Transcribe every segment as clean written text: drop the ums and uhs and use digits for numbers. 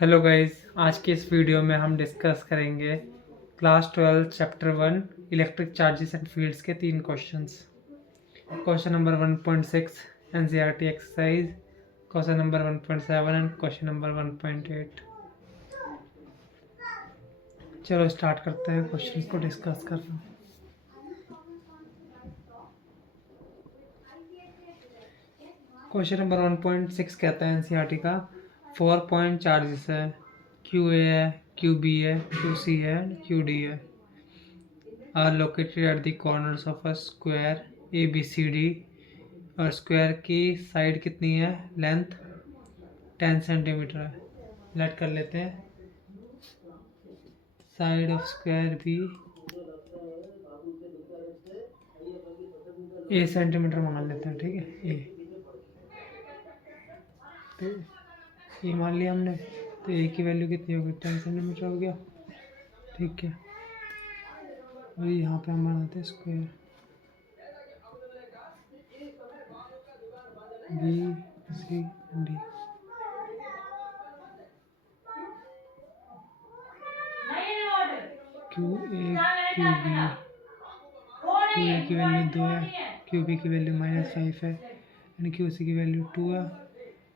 Hello guys, आज के इस वीडियो में हम डिस्कस करेंगे class 12 chapter 1 electric charges and fields के 3 questions. Question number 1.6 NCERT exercise, question number 1.7 and question number 1.8। चलो स्टार्ट करते हैं क्वेश्चंस को डिस्कस करना। क्वेश्चन नंबर 1.6 कहता है एनसीईआरटी का 4 पॉइंट चार्जेस है, क्यू ए है, क्यू बी है, क्यू सी है, क्यू डी है, are located at the corners of a square A B C D. और स्क्वायर की साइड कितनी है, लेंथ 10 सेंटीमीटर है। लेट कर लेते हैं साइड ऑफ स्क्वायर भी ए सेंटीमीटर मान लेते हैं, ठीक है। ए तो ये मान लिया हमने, तो ए की वैल्यू कितनी होगी, 10 सेंटीमीटर हो गया, ठीक है। और यहाँ पे हम बनाते हैं square B C D. Q A Q B, Q A की वैल्यू 2 है, क्यू बी की वैल्यू -5 है, एंड क्यू सी की वैल्यू 2 है,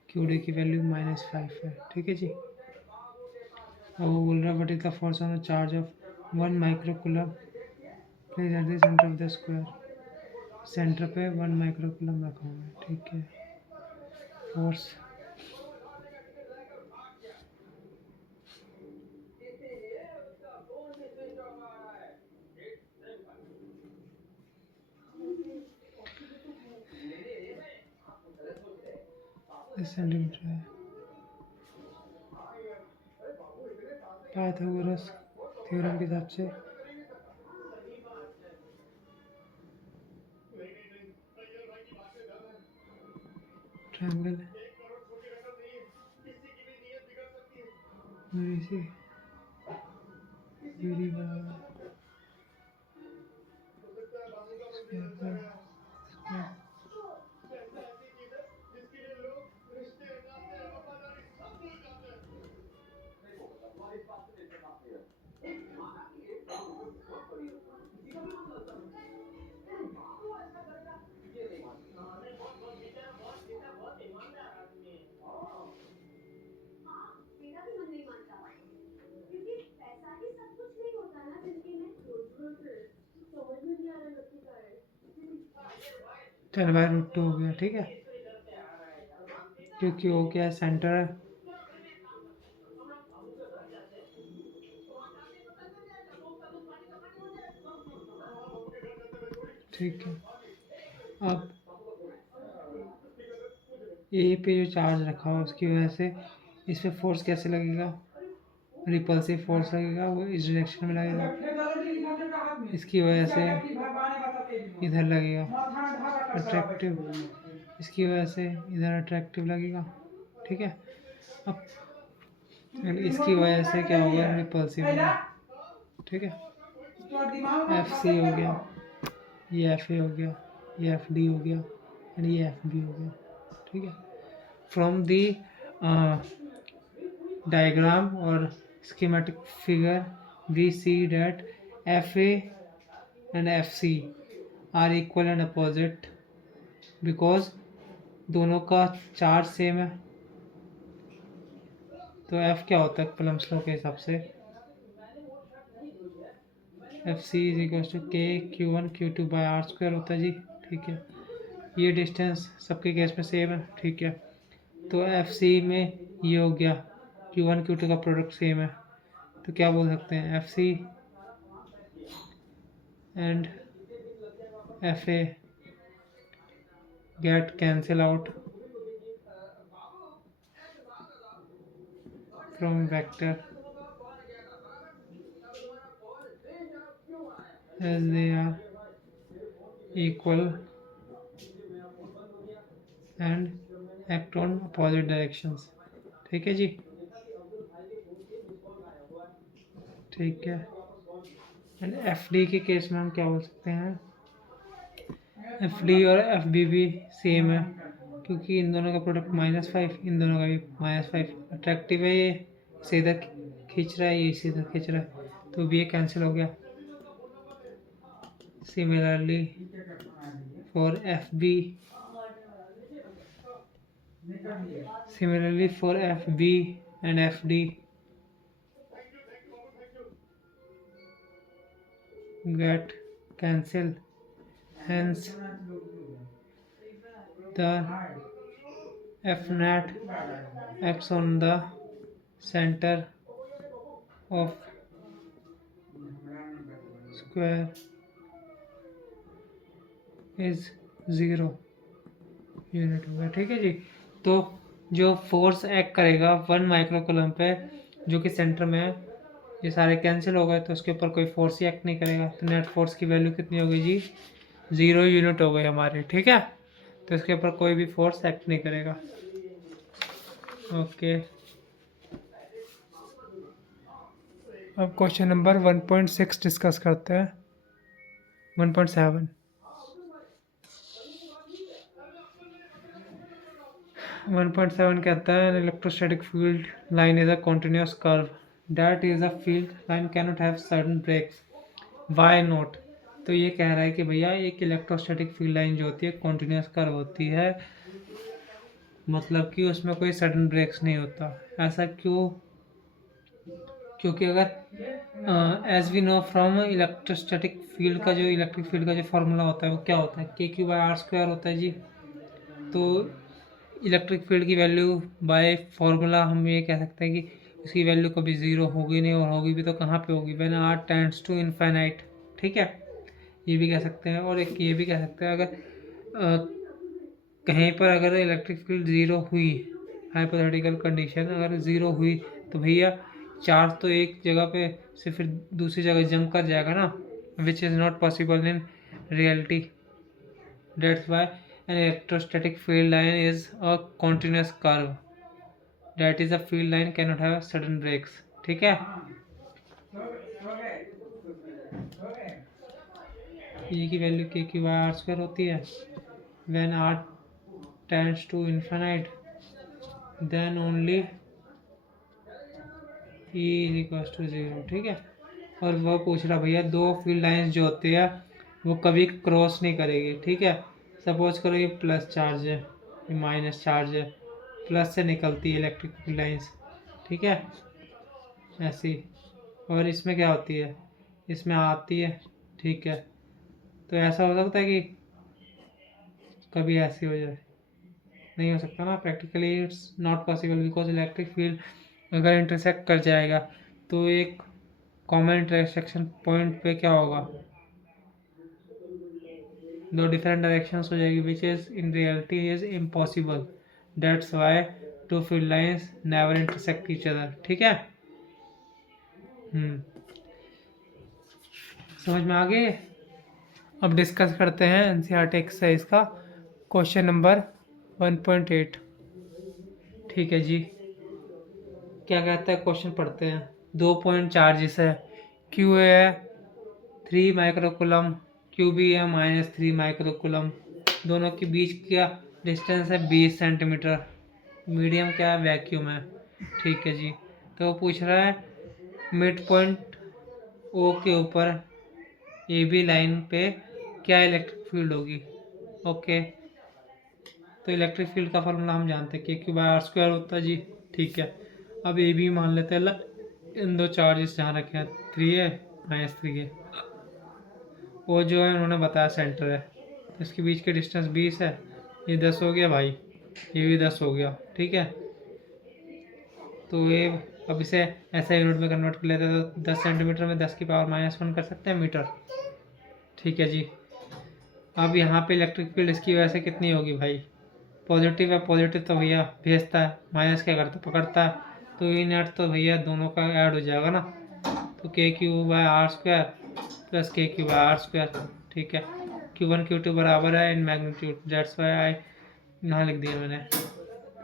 क्यू डी की वैल्यू -5 है, ठीक है जी। अब वो बोल रहा है what is the force on charge of 1 microcoulomb place at the centre of the square. Centre पे 1 माइक्रोकूलम रखा हुआ है, ठीक है। फोर्स सेंटीमीटर है। पाइथागोरस थ्योरम के हिसाब से ट्रायंगल है, मेरी से मेरी बराबर स्क्वायर पर स्क्वायर। टेन बाई रूट 2 हो गया, ठीक है, क्योंकि वो क्या है, सेंटर है। ठीक है। अब ए पे जो चार्ज रखा हुआ उसकी वजह से इस पे फोर्स कैसे लगेगा, रिपल्सिव फोर्स लगेगा, वो इस डायरेक्शन में लगेगा। इसकी वजह से इधर लगेगा अट्रैक्टिव, इसकी वजह से इधर अट्रैक्टिव लगेगा, ठीक है। अब इसकी वजह से क्या होगा, रिपल्सिव होगा, ठीक है। एफ सी हो गया, ये एफ ए हो गया, ये एफ डी हो गया, एंड ये एफ बी हो गया, ठीक है। From the diagram or schematic figure we see that FA and FC are equal and opposite because दोनों का चार्ज सेम है। तो F क्या होता है कूलम्ब्स लॉ के हिसाब से, FC इज इक्वल टू के Q1 Q2 by are square होता है जी, ठीक है। ये डिस्टेंस सबके केस में सेम है, ठीक है। तो FC में ये हो गया, Q1 Q2 का प्रोडक्ट सेम है, तो क्या बोल सकते हैं, FC and FA get cancel out from vector as they are equal and act on opposite directions, ठीक है जी, ठीक है। एंड एफ डी के केस में हम क्या बोल सकते हैं, एफ डी और एफ बी भी सेम है, क्योंकि इन दोनों का प्रोडक्ट -5, इन दोनों का भी -5 अट्रैक्टिव है ये, इसे इधर खींच रहा है, ये इसे इधर खींच रहा है, तो भी ये कैंसिल हो गया। Similarly for F B, similarly for FB and FD get cancelled, hence the FNAT acts on the center of square is 0 unit होगा। ठीक है जी। तो जो फोर्स एक्ट करेगा 1 माइक्रोकूलम पे जो कि सेंटर में है, ये सारे कैंसिल हो गए तो उसके ऊपर कोई फोर्स ही एक्ट नहीं करेगा, तो नेट फोर्स की वैल्यू कितनी होगी जी? 0 यूनिट हो गई हमारी। ठीक है, तो इसके ऊपर कोई भी फोर्स एक्ट नहीं करेगा। ओके, अब क्वेश्चन नंबर 1.6 डिस्कस करते हैं। 1.7 1.7 कहता है electrostatic field line is a continuous curve that is a field line cannot have certain breaks, why not? तो ये कह रहा है कि भैया एक इलेक्ट्रोस्टैटिक फील्ड लाइन जो होती है कंटिन्यूअस कर्व होती है, मतलब कि उसमें कोई सडन ब्रेक्स नहीं होता। ऐसा क्यों? क्योंकि अगर as we know from electrostatic field का जो इलेक्ट्रिक फील्ड का जो फॉर्मूला होता है वो क्या होता है? KQ/R² होता है जी। तो इलेक्ट्रिक फील्ड की वैल्यू बाय फॉर्मूला हम ये कह सकते हैं कि उसकी वैल्यू कभी ज़ीरो होगी नहीं, और होगी भी तो कहाँ पे होगी? When R tends to infinite. ठीक है, ये भी कह सकते हैं। और एक ये भी कह सकते हैं अगर कहीं पर अगर इलेक्ट्रिक फील्ड ज़ीरो हुई, हाइपोथेटिकल कंडीशन अगर ज़ीरो हुई, तो भैया चार्ज तो एक जगह पे से फिर दूसरी जगह जंप कर जाएगा ना, which is not possible in reality. That's why an electrostatic field line is a continuous curve, that is a field line cannot have sudden breaks। ठीक है, E की वैल्यू KQ/R² होती है। when R tends to infinite then only E is equals to 0। ठीक है, और वो पूछ रहा भैया दो फील्ड लाइंस जो होती है वो कभी क्रॉस नहीं करेगी। ठीक है, सपोज करो ये प्लस चार्ज है, ये माइनस चार्ज है, प्लस से निकलती है इलेक्ट्रिक फील्ड लाइंस। ठीक है, ऐसी। और इसमें क्या होती है? इसमें आती है। ठीक है, तो ऐसा हो सकता है कि कभी ऐसी हो जाए? नहीं हो सकता ना, practically it's not possible, because electric field अगर इंटरसेक्ट कर जाएगा तो एक कॉमन इंटरसेक्शन पॉइंट पे क्या होगा? दो डिफरेंट डायरेक्शंस हो जाएगी, which is in reality is impossible. That's why two field lines never intersect each other. ठीक है, समझ में आ गए? अब डिस्कस करते हैं एनसीईआरटी एक्सरसाइज का क्वेश्चन नंबर 1.8। ठीक है जी, क्या कहता है क्वेश्चन? पढ़ते हैं। 2 पॉइंट चार्जेस है, क्यू ए है 3 माइक्रोकुलम, क्यू बी है -3 माइक्रोकुलम, दोनों के बीच का डिस्टेंस है 20 सेंटीमीटर। मीडियम क्या है? वैक्यूम है। ठीक है जी, तो पूछ रहा है मिड पॉइंट ओ के ऊपर ए बी लाइन पे क्या इलेक्ट्रिक फील्ड होगी? ओके, तो इलेक्ट्रिक फील्ड का फॉर्मूला हम जानते हैं KQ/R² होता है जी। ठीक है, अब ए बी मान लेते हैं, इन दो चार्जेस जहाँ रखे हैं 3A -3A, वो जो है उन्होंने बताया सेंटर है, तो इसके बीच के डिस्टेंस 20 है, ये 10 हो गया भाई, ये भी 10 हो गया। ठीक है, तो ये अब इसे ऐसा यूनिट में कन्वर्ट कर लेते हैं तो 10 सेंटीमीटर में 10 की पावर -1 कर सकते हैं मीटर। ठीक है जी, अब यहाँ पे इलेक्ट्रिक फील्ड इसकी वजह से कितनी होगी भाई? पॉजिटिव है, पॉजिटिव तो भैया भेजता है, माइनस क्या करता है? पकड़ता है, तो ई नेट तो भैया दोनों का ऐड हो जाएगा ना, तो KQ/R² प्लस KQ/R²। ठीक है, Q1 Q2 बराबर है इन मैग्नीट्यूड, दैट्स वाई आई यहाँ लिख दिया मैंने।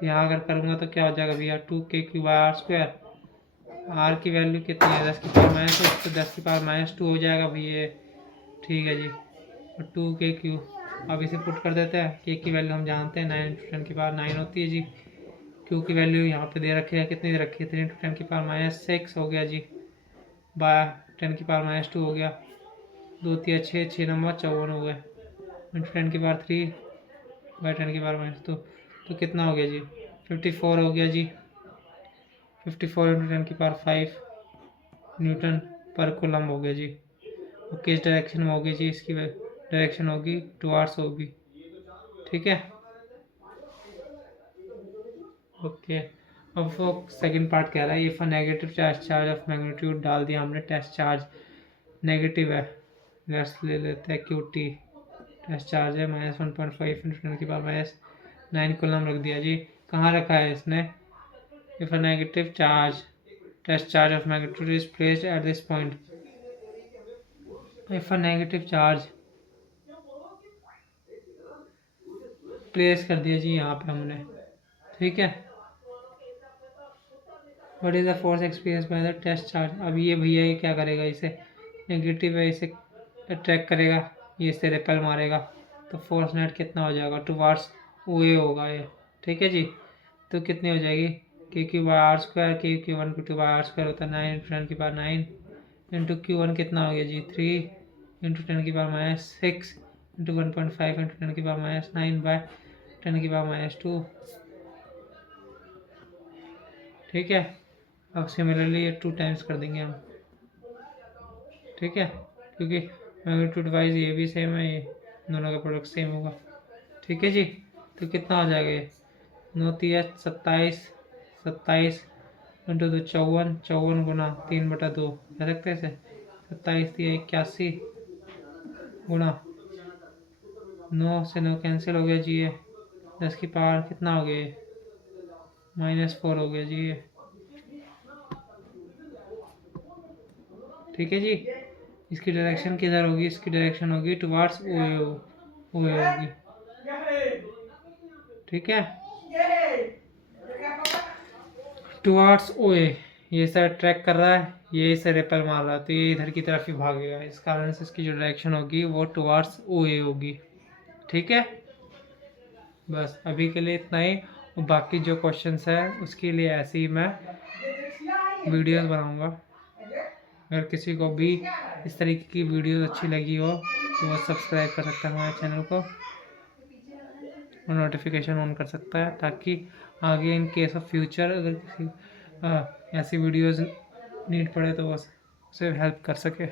यहाँ अगर करूँगा तो क्या हो जाएगा भैया? 2KQ/R²। आर की वैल्यू कितनी है? 10 की पावर -1, तो 10 की पावर -2 हो जाएगा भैया। ठीक है जी, और 2KQ अब इसे पुट कर देते हैं। के की वैल्यू हम जानते हैं 9 × 10 की पावर 9 होती है जी, क्यू की वैल्यू यहाँ पे दे रखी है, कितनी दे रखी है 3 × 10 की पावर -6 हो गया जी, बाय 10 की पावर -2 हो गया, 2 3 6 6 नंबर 54 हो गए, × 10 की पावर 3 बाय 10 की पावर -2, तो कितना हो गया जी 54 हो गया जी, 54 × 10 की पावर 5 न्यूटन पर कूलम हो गया जी। और किस डायरेक्शन में होगी जी, इसकी डायरेक्शन होगी टुवार्ड्स होगी, ठीक है। ओके, अब वो सेकंड पार्ट कह रहा है if a negative charge of magnitude डाल दिया हमने, टेस्ट चार्ज नेगेटिव है, लेट्स ले लेते हैं क्यू टी, टेस्ट चार्ज है -1.5 × 10 की पावर -9 कूलम रख दिया जी। कहाँ रखा है इसने, if a negative charge test charge of magnitude is placed at this point, if a negative charge place कर दिया जी यहाँ पे हमने, ठीक है। What is the force experience by the test charge, अब ये भैया ये क्या करेगा, इसे नेगेटिव है इसे अट्रैक्ट करेगा, ये इसे रिपेल मारेगा, तो फोर्स नेट कितना हो जाएगा टुवार्ड्स ओ ए होगा ये, ठीक है जी। तो कितनी हो जाएगी Q/r², Q1 Q2/r² होता है 9 × 10 की पावर 9 इंटू Q1 कितना हो गया जी 3 × 10 की पावर -6 इंटू 1.5 × 10 की पावर -9 बाय 10 की पावर -2, ठीक है। अब सिमिलरली ये 2 टाइम्स कर देंगे हम, ठीक है, क्योंकि मैग्नीट्यूड वाइज ये भी सेम है, ये दोनों का प्रोडक्ट सेम होगा, ठीक है जी। तो कितना हो जाएगा ये 9 × 27 27 इंटू 2 54 54 गुना 3/2 कह सकते हैं इसे, 27 × 81 गुना 9 से 9 कैंसिल हो गया जी, ये 10 की पावर कितना हो गया ये -4 हो गया जी ये, ठीक है जी। इसकी डायरेक्शन किधर होगी, इसकी डायरेक्शन होगी टुवार्ड्स ओ ए होगी, ठीक है, टुवार्ड्स ओ ए। ये सर ट्रैक कर रहा है, ये इसे रिपेल मार रहा है, तो ये इधर की तरफ ही भागेगा, इस कारण से इसकी जो डायरेक्शन होगी वो टुवार्ड्स ओ ए होगी, ठीक है। बस अभी के लिए इतना ही, और बाकी जो क्वेश्चंस है उसके लिए ऐसे ही मैं वीडियोस बनाऊंगा। अगर किसी को भी इस तरीके की वीडियोस अच्छी लगी हो तो वो सब्सक्राइब कर सकता है हमारे चैनल को और नोटिफिकेशन ऑन कर सकता है, ताकि आगे इन केस ऑफ फ्यूचर अगर किसी ऐसी वीडियोस नीड पड़े तो वो उसे हेल्प कर सके।